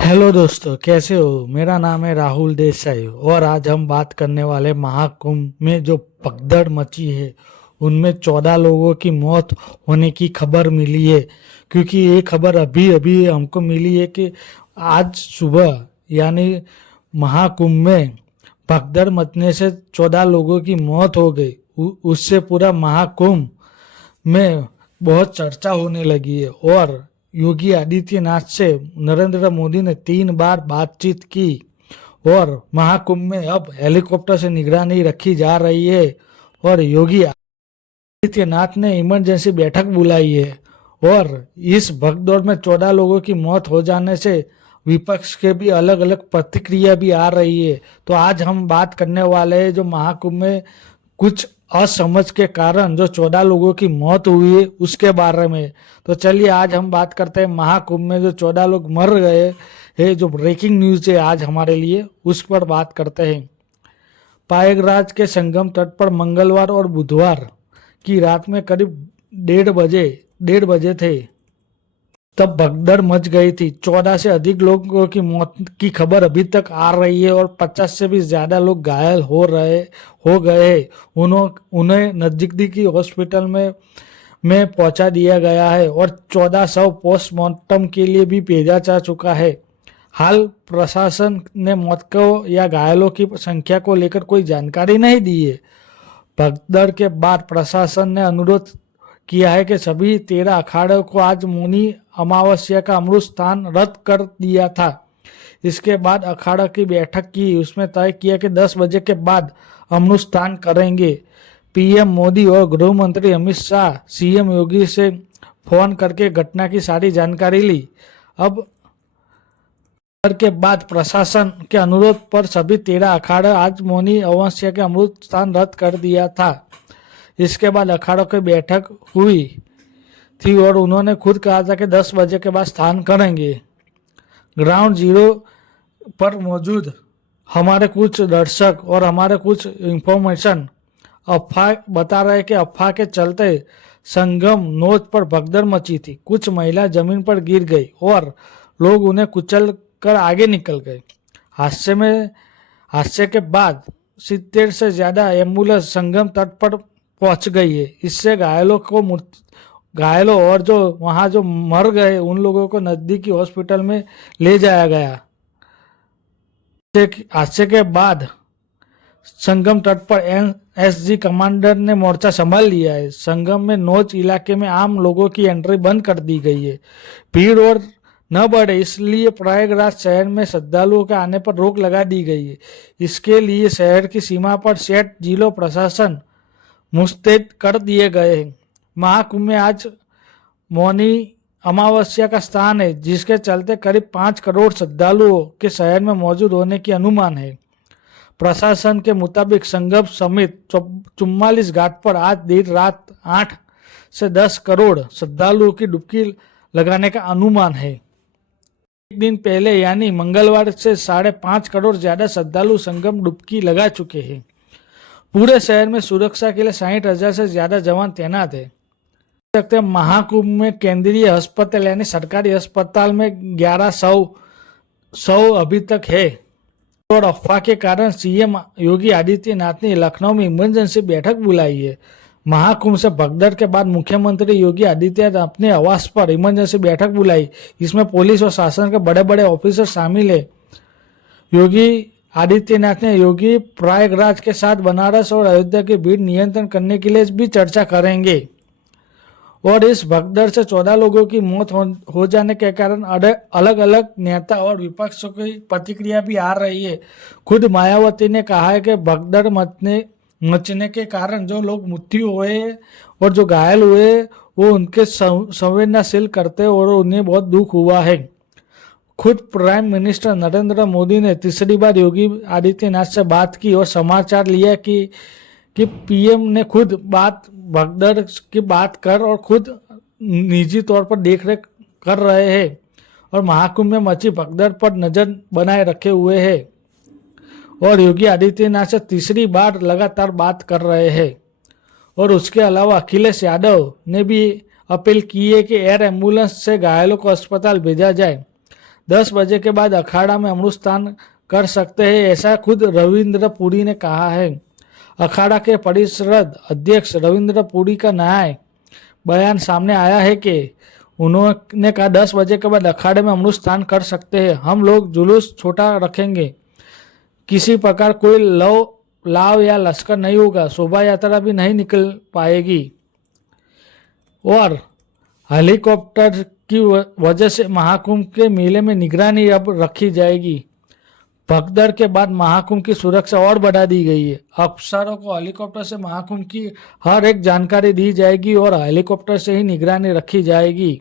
Hello दोस्तों, कैसे हो। मेरा नाम है राहुल देसाई और आज हम बात करने वाले महाकुंभ में जो भगदड़ मची है उनमें 14 लोगों की मौत होने की खबर मिली है। क्योंकि ये खबर अभी अभी हमको मिली है कि आज सुबह यानी महाकुंभ में भगदड़ मचने से 14 लोगों की मौत हो गई। उससे पूरा महाकुंभ में बहुत चर्चा होने लगी है और योगी आदित्यनाथ से नरेंद्र मोदी ने 3 बार बातचीत की और महाकुंभ में अब हेलीकॉप्टर से निगरानी रखी जा रही है और योगी आदित्यनाथ ने इमरजेंसी बैठक बुलाई है। और इस भगदौड़ में 14 लोगों की मौत हो जाने से विपक्ष के भी अलग अलग प्रतिक्रिया भी आ रही है। तो आज हम बात करने वाले हैं जो महाकुंभ में कुछ असमझ के कारण जो 14 लोगों की मौत हुई है उसके बारे में। तो चलिए आज हम बात करते हैं महाकुंभ में जो 14 लोग मर गए है, जो ब्रेकिंग न्यूज है आज हमारे लिए उस पर बात करते हैं। प्रयागराज के संगम तट पर मंगलवार और बुधवार की रात में करीब 1:30 बजे थे तब भगदड़ मच गई थी। 14 से अधिक लोगों की मौत की खबर अभी तक आ रही है और 50 से भी ज्यादा लोग घायल हो गए। उन्हें नजदीकी हॉस्पिटल में पहुंचा दिया गया है और 1400 पोस्टमार्टम के लिए भी भेजा जा चुका है। हाल प्रशासन ने मौत को या घायलों की संख्या को लेकर कोई जानकारी नहीं दी है। भगदड़ के बाद प्रशासन ने अनुरोध किया है कि सभी 13 अखाड़ों को आज मौनी अमावस्या का अमृत स्थान रद्द कर दिया था। इसके बाद अखाड़ा की बैठक की, उसमें तय किया कि 10 बजे के बाद अमृत स्थान करेंगे। पीएम मोदी और गृह मंत्री अमित शाह सीएम योगी से फोन करके घटना की सारी जानकारी ली। अब के बाद प्रशासन के अनुरोध पर सभी 13 अखाड़े आज मौनी अमावस्या के अमृत स्थान रद्द कर दिया था। इसके बाद अखाड़ों की बैठक हुई थी और उन्होंने खुद कहा था कि 10 बजे के बाद स्थान करेंगे। ग्राउंड जीरो पर मौजूद हमारे कुछ दर्शक और हमारे कुछ इंफॉर्मेशन अफवाह बता रहे कि अफवाह के चलते संगम नोच पर भगदड़ मची थी। कुछ महिला जमीन पर गिर गई और लोग उन्हें कुचल कर आगे निकल गए। हादसे के बाद 70 से ज्यादा एम्बुलेंस संगम तट पर पहुंच गई है। इससे घायलों और जो वहां जो मर गए उन लोगों को नजदीकी हॉस्पिटल में ले जाया गया। हादसे के बाद संगम तट पर एनएसजी कमांडर ने मोर्चा संभाल लिया है। संगम में नोच इलाके में आम लोगों की एंट्री बंद कर दी गई है। भीड़ और न बढ़े इसलिए प्रयागराज शहर में श्रद्धालुओं के आने पर रोक लगा दी गई है। इसके लिए शहर की सीमा पर सेठ जिलों प्रशासन मुस्तैद कर दिए गए हैं। महाकुंभ में आज मौनी अमावस्या का स्थान है, जिसके चलते करीब 5 करोड़ श्रद्धालुओं के शहर में मौजूद होने की अनुमान है। प्रशासन के मुताबिक संगम समेत 44 घाट पर आज देर रात 8 से 10 करोड़ श्रद्धालुओं की डुबकी लगाने का अनुमान है। एक दिन पहले यानी मंगलवार से 5.5 करोड़ ज्यादा श्रद्धालु संगम डुबकी लगा चुके हैं। पूरे शहर में सुरक्षा के लिए 60,000 से ज्यादा जवान तैनात है। सकते हैं महाकुंभ में केंद्रीय अस्पताल यानी सरकारी अस्पताल में 1100 अभी तक है और अफवाह के कारण सीएम योगी आदित्यनाथ ने लखनऊ में इमरजेंसी बैठक बुलाई है। महाकुंभ से भगदड़ के बाद मुख्यमंत्री योगी आदित्यनाथ अपने आवास पर इमरजेंसी बैठक बुलाई। इसमें पुलिस और शासन के बड़े बड़े ऑफिसर शामिल है। योगी आदित्यनाथ ने योगी प्रयागराज के साथ बनारस और अयोध्या की भीड़ नियंत्रण करने के लिए भी चर्चा करेंगे। और इस भगदड़ से 14 लोगों की मौत हो जाने के कारण अलग अलग नेता और विपक्षों की प्रतिक्रिया भी आ रही है। खुद मायावती ने कहा है कि भगदड़ मचने के कारण जो लोग मृत्यु हुए और जो घायल हुए वो उनके संवेदनशील करते और उन्हें बहुत दुख हुआ है। खुद प्राइम मिनिस्टर नरेंद्र मोदी ने तीसरी बार योगी आदित्यनाथ से बात की और समाचार लिया कि पीएम ने खुद भगदड़ की बात कर और खुद निजी तौर पर देखरेख कर रहे हैं और महाकुंभ में मची भगदड़ पर नजर बनाए रखे हुए हैं और योगी आदित्यनाथ से तीसरी बार लगातार बात कर रहे हैं। और उसके अलावा अखिलेश यादव ने भी अपील की है कि एयर एम्बुलेंस से घायलों को अस्पताल भेजा जाए। 10 बजे के बाद अखाड़ा में अमृत स्नान कर सकते हैं, ऐसा खुद रविंद्र पुरी ने कहा है। अखाड़ा के परिषद अध्यक्ष रविंद्र पुरी का नया बयान सामने आया है कि उन्होंने कहा 10 बजे के बाद अखाड़े में अमृत स्नान कर सकते हैं। हम लोग जुलूस छोटा रखेंगे, किसी प्रकार कोई लाव या लश्कर नहीं होगा, शोभा यात्रा भी नहीं निकल पाएगी और हेलीकॉप्टर की वजह से महाकुंभ के मेले में निगरानी अब रखी जाएगी। भगदड़ के बाद महाकुंभ की सुरक्षा और बढ़ा दी गई है। अफसरों को हेलीकॉप्टर से महाकुंभ की हर एक जानकारी दी जाएगी और हेलीकॉप्टर से ही निगरानी रखी जाएगी।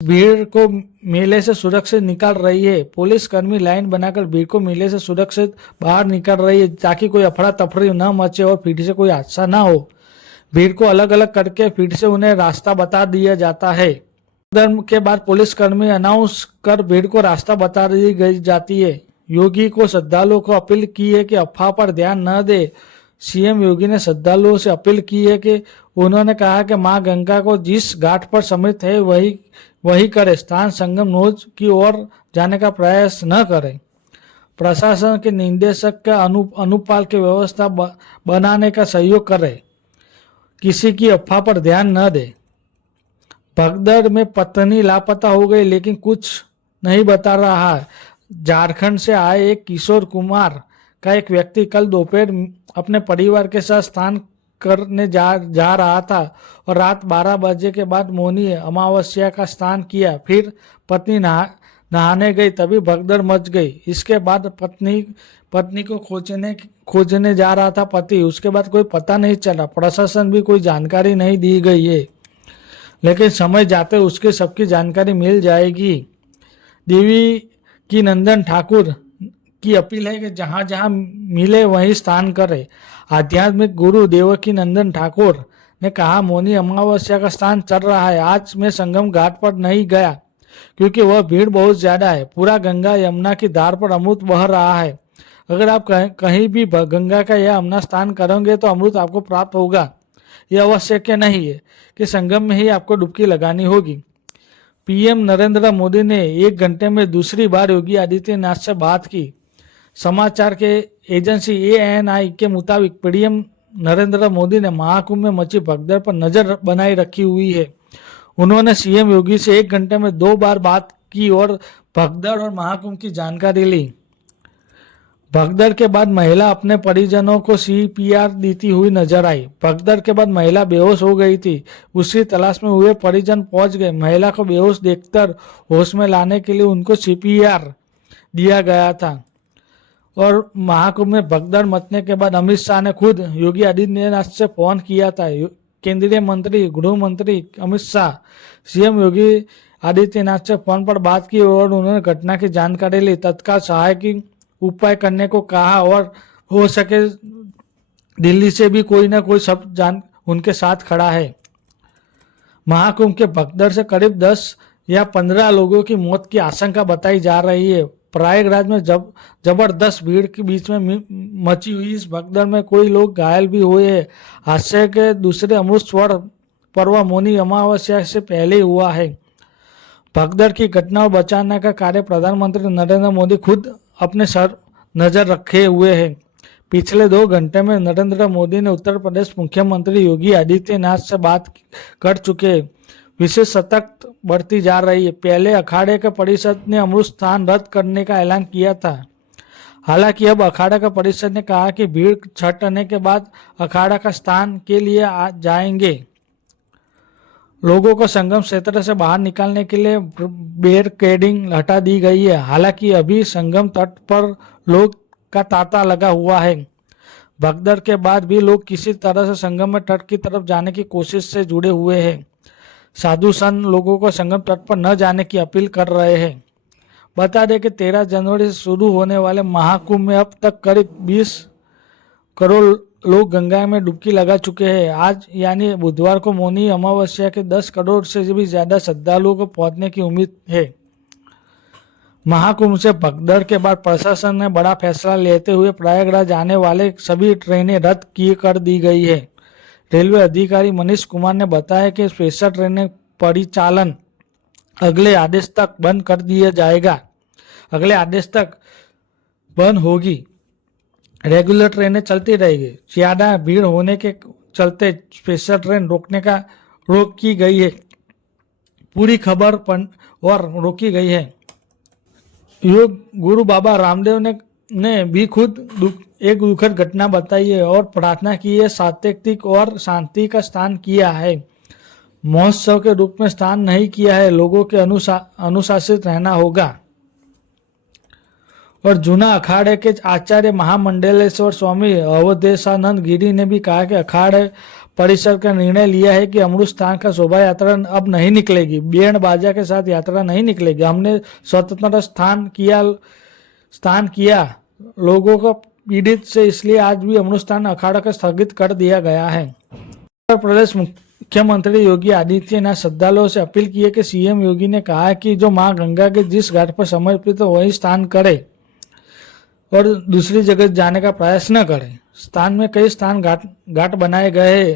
भीड़ को मेले से सुरक्षित निकाल रही है। पुलिस कर्मी लाइन बनाकर भीड़ को मेले से सुरक्षित बाहर निकाल रही है ताकि कोई अफरा तफरी न मचे और फिर से कोई हादसा न हो। भीड़ को अलग अलग करके फिर से उन्हें रास्ता बता दिया जाता है। धर्म के बाद पुलिस कर्मी अनाउंस कर भीड़ को रास्ता बता दी गई जाती है। योगी को श्रद्धालुओं को अपील की है कि अफवाह पर ध्यान न दे। सीएम योगी ने श्रद्धालुओं से अपील की है कि उन्होंने कहा कि मां गंगा को जिस घाट पर समित है वही करे, स्थान संगम नोज की ओर जाने का प्रयास न करें। प्रशासन के निदेशक का अनुपाल की व्यवस्था बनाने का सहयोग करे, किसी की अफवाह पर ध्यान न दे। भगदड़ में पत्नी लापता हो गई लेकिन कुछ नहीं बता रहा है। झारखंड से आए एक किशोर कुमार का एक व्यक्ति कल दोपहर अपने परिवार के साथ स्नान करने जा रहा था और रात 12 बजे के बाद मौनी अमावस्या का स्नान किया। फिर पत्नी नहाने गई, तभी भगदड़ मच गई। इसके बाद पत्नी को खोजने जा रहा था पति, उसके बाद कोई पता नहीं चला। प्रशासन भी कोई जानकारी नहीं दी गई है, लेकिन समय जाते उसके सबकी जानकारी मिल जाएगी। देवी की नंदन ठाकुर की अपील है कि जहां जहां मिले वहीं स्नान करे। आध्यात्मिक गुरु देवकी नंदन ठाकुर ने कहा, मौनी अमावस्या का स्नान चल रहा है, आज मैं संगम घाट पर नहीं गया क्योंकि वह भीड़ बहुत ज्यादा है। पूरा गंगा यमुना की धार पर अमृत बह रहा है। अगर आप कहीं भी गंगा का या यमुना स्नान करोगे तो अमृत आपको प्राप्त होगा। यह आवश्यक नहीं है कि संगम में ही आपको डुबकी लगानी होगी। पीएम नरेंद्र मोदी ने 1 घंटे में दूसरी बार योगी आदित्यनाथ से बात की। समाचार के एजेंसी ANI के मुताबिक पीएम नरेंद्र मोदी ने महाकुंभ में मची भगदड़ पर नजर बनाए रखी हुई है। उन्होंने सीएम योगी से 1 घंटे में 2 बार बात की और भगदड़ और महाकुंभ की जानकारी ली। भगदड़ के बाद महिला अपने परिजनों को CPR देती हुई नजर आई। भगदड़ के बाद महिला बेहोश हो गई थी। उसकी तलाश में हुए परिजन पहुंच गए। महिला को बेहोश देखकर होश में लाने के लिए उनको CPR दिया गया था। और महाकुंभ में भगदड़ मचने के बाद अमित शाह ने खुद योगी आदित्यनाथ से फोन किया था। केंद्रीय मंत्री गृह मंत्री अमित शाह सीएम योगी आदित्यनाथ से फोन पर बात की और उन्होंने घटना की जानकारी ली। तत्काल सहायक उपाय करने को कहा और हो सके दिल्ली से भी कोई ना कोई सब उनके साथ खड़ा है। महाकुंभ के भगदड़ से करीब 10 या 15 लोगों की मौत की आशंका बताई जा रही है। प्रयागराज में जबरदस्त भीड़ के बीच में मची हुई इस भगदड़ में कोई लोग घायल भी हुए हैं। हादसे के दूसरे अमृत स्वर्ण पर्व मौनी अमावस्या से पहले हुआ है। भगदड़ की घटना को बचाने का कार्य प्रधानमंत्री नरेंद्र मोदी खुद अपने सर नजर रखे हुए हैं। पिछले 2 घंटे में नरेंद्र मोदी ने उत्तर प्रदेश मुख्यमंत्री योगी आदित्यनाथ से बात कर चुके। विशेष सतर्क बढ़ती जा रही है। पहले अखाड़े के परिषद ने अमृत स्नान रद्द करने का ऐलान किया था। हालांकि अब अखाड़ा का परिषद ने कहा कि भीड़ छटने के बाद अखाड़ा का स्नान के लिए जाएंगे। लोगों को संगम क्षेत्र से बाहर निकालने के लिए बैरिकेडिंग हटा दी गई है। हालांकि अभी संगम तट पर लोग का तांता लगा हुआ है। भगदड़ के बाद भी लोग किसी तरह से संगम में तट की तरफ जाने की कोशिश से जुड़े हुए हैं। साधु संत लोगों को संगम तट पर न जाने की अपील कर रहे हैं। बता दें कि 13 जनवरी से शुरू होने वाले महाकुंभ में अब तक करीब 20 करोड़ लोग गंगा में डुबकी लगा चुके हैं। आज यानी बुधवार को मौनी अमावस्या के 10 करोड़ से भी ज्यादा श्रद्धालुओं को पहुंचने की उम्मीद है। महाकुंभ से भगदड़ के बाद प्रशासन ने बड़ा फैसला लेते हुए प्रयागराज आने वाले सभी ट्रेनें रद्द कर दी गई है। रेलवे अधिकारी मनीष कुमार ने बताया कि स्पेशल ट्रेनें परिचालन अगले आदेश तक बंद कर दिया जाएगा। अगले आदेश तक बंद होगी। रेगुलर ट्रेनें चलती रहेगी। ज्यादा भीड़ होने के चलते स्पेशल ट्रेन रोक की गई है। पूरी खबर और रोकी गई है। योग गुरु बाबा रामदेव ने भी खुद एक दुखद घटना बताई है और प्रार्थना की है, सात्विक और शांति का स्थान किया है, महोत्सव के रूप में स्थान नहीं किया है। लोगों के अनुशासित रहना होगा। और जूना अखाड़े के आचार्य महामंडलेश्वर स्वामी अवधेशानंद गिरी ने भी कहा कि अखाड़े परिषद का निर्णय लिया है कि अमृत स्थान का शोभा यात्रा अब नहीं निकलेगी, बैंड बाजा के साथ यात्रा नहीं निकलेगी। हमने स्वतंत्र स्थान किया लोगों को पीड़ित से, इसलिए आज भी अमृत स्थान अखाड़ा को स्थगित कर दिया गया है। उत्तर प्रदेश मुख्यमंत्री योगी आदित्यनाथ श्रद्धालुओं से अपील की है कि सीएम योगी ने कहा है कि जो मां गंगा के जिस घाट पर समर्पित हो वही स्थान करे और दूसरी जगह जाने का प्रयास न करें। स्थान में कई स्थान घाट बनाए गए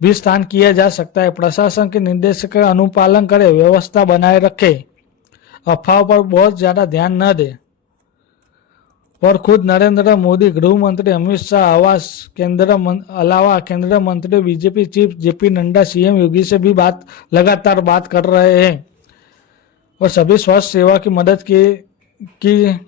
भी स्थान किया जा सकता है। प्रशासन के निर्देश का अनुपालन करे, व्यवस्था बनाए रखे, अफवाह पर बहुत ज्यादा ध्यान न दे। और खुद नरेंद्र मोदी, गृह मंत्री अमित शाह, आवास अलावा केंद्रीय मंत्री BJP chief JP Nadda CM Yogi से भी लगातार बात कर रहे हैं और सभी स्वास्थ्य सेवा की मदद की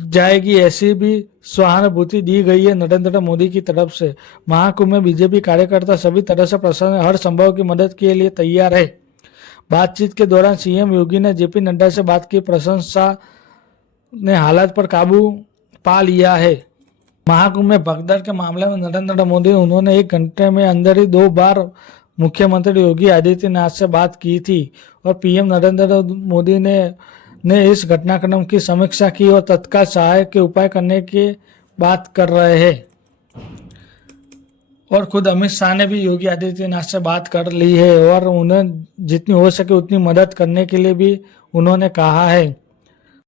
जाएगी, ऐसी भी सहानुभूति दी गई है नरेंद्र मोदी की तरफ से। महाकुंभ में बीजेपी कार्यकर्ता सभी तरह से प्रशासन हर संभव की मदद के लिए तैयार है। बातचीत के दौरान सीएम योगी ने जेपी नड्डा से बात की, प्रशंसा ने हालात पर काबू पा लिया है। महाकुंभ में भगदड़ के मामले में नरेंद्र मोदी उन्होंने 1 घंटे में अंदर ही 2 बार मुख्यमंत्री योगी आदित्यनाथ से बात की थी और पीएम नरेंद्र मोदी ने इस घटनाक्रम की समीक्षा की और तत्काल सहायक के उपाय करने की बात कर रहे हैं। और खुद अमित शाह ने भी योगी आदित्यनाथ से बात कर ली है और उन्हें जितनी हो सके उतनी मदद करने के लिए भी उन्होंने कहा है।